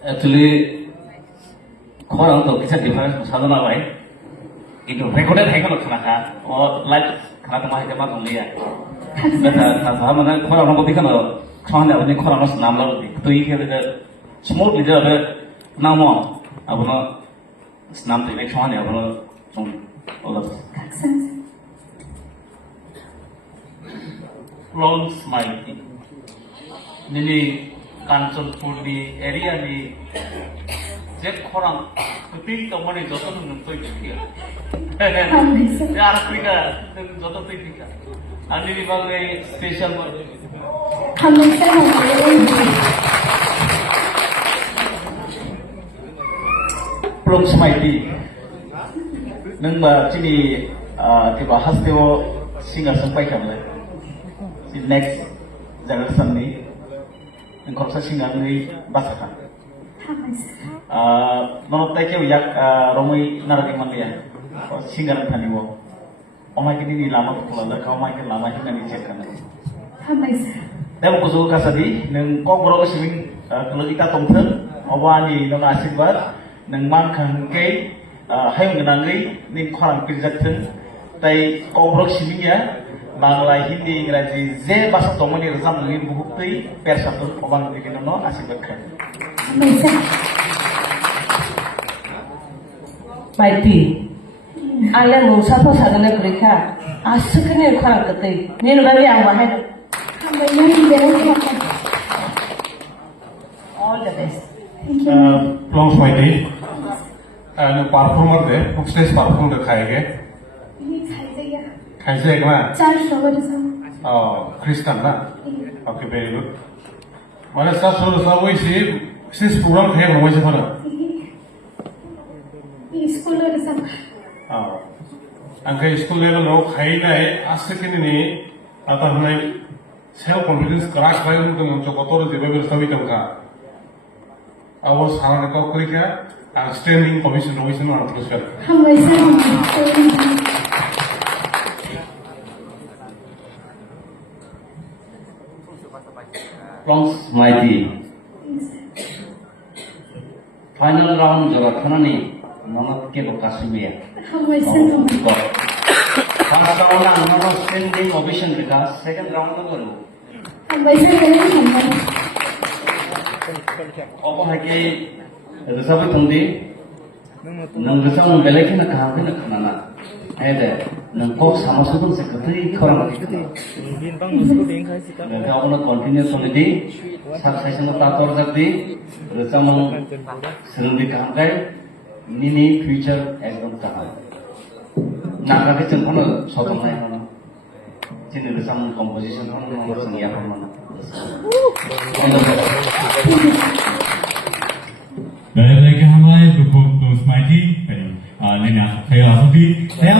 Actually, korang tu kisah difference sadana baik. Itu recorded hai kalau kena or live kena tempat kita macam ni ya. Betul, nah mana korang orang bukti kan kawan dia ni korang orang senam lalu tu ini kita small leader ada nama apa nama senam tu ini kawan dia apa nama orang. Long smile. Nini Kanchanpur di area ni je korang ketik tomani joto nuntuk dia. Yaar tiga joto tiga. Andi ni bagai special mo. Long smile. Neng sini tiba hasil singa sampai kemana? Si next generation ni. Engkau singa ni bahasa. Menurut saya yak Romi narasi mana? Singa ni wo. अमाइकनि नि Lama फुलादा अमाइकनि Lama हिनानि check खालामो हामबायसै दा बकुजो कासादि नों कग्र सिमिं कलगिता तंथों अबानि नों आशीर्वाद नों मानखा हंकै हायम गनांगै नि खरां पिरजाथों ताई कग्र सिमिंया बांला हिंदी इंराजी जे भाषा दंमोन रोजाबनानै बुहुदै पेरसाफोर अबां बिदिनो आशीर्वाद खालामो हामबायसै Maiti, ala musa po sa ganang kurika. Aso ka niyo karang katay. Nino ba ang bahay? हामबायना बेराय खालाम All the best. Thank you Long Friday. Performer they stage perform दिखाएंगे ini खाइजाया कैसे एक ना 400 वर्ष क्रिस्टन ना ओके वेरी गुड माने सब शुरू सब वही सिस प्रोग्राम थे वही से फला स्कूल वर्ष अंके स्कूल लेवल रो खाई नहीं आज से किन्हीं आता हमने सेल्फ कॉन्फिडेंस क्रैश भाई उनको मुझे कोतोर जीवे भी सभी तंका अब सारा को कोई क्या स्टैंडिंग कमीशन वही ना पुरस्कार हामबायसै Bronx Mighty final round jora thanani nanat ke lokasimiya हामबायसै first round ang nanat standing ovation bika second round na garo हामबायसै बेराय खालाम opo hake resabi tungdi nang resang belai na kahapin na kanana ede nang kok sama sudung se kathai khorang Mereka अपना continue सोलिडी सब session में तातर जल्दी रचना में सिरंदी काम करे निनी फ्यूचर एकदम कहाँ नाका के चंपन सोतम नहीं होना जिन्हें रचना कंपोजिशन होना संज्ञा होना Baik-baik hamba, Group of Mighty, Lina, saya Afuti, saya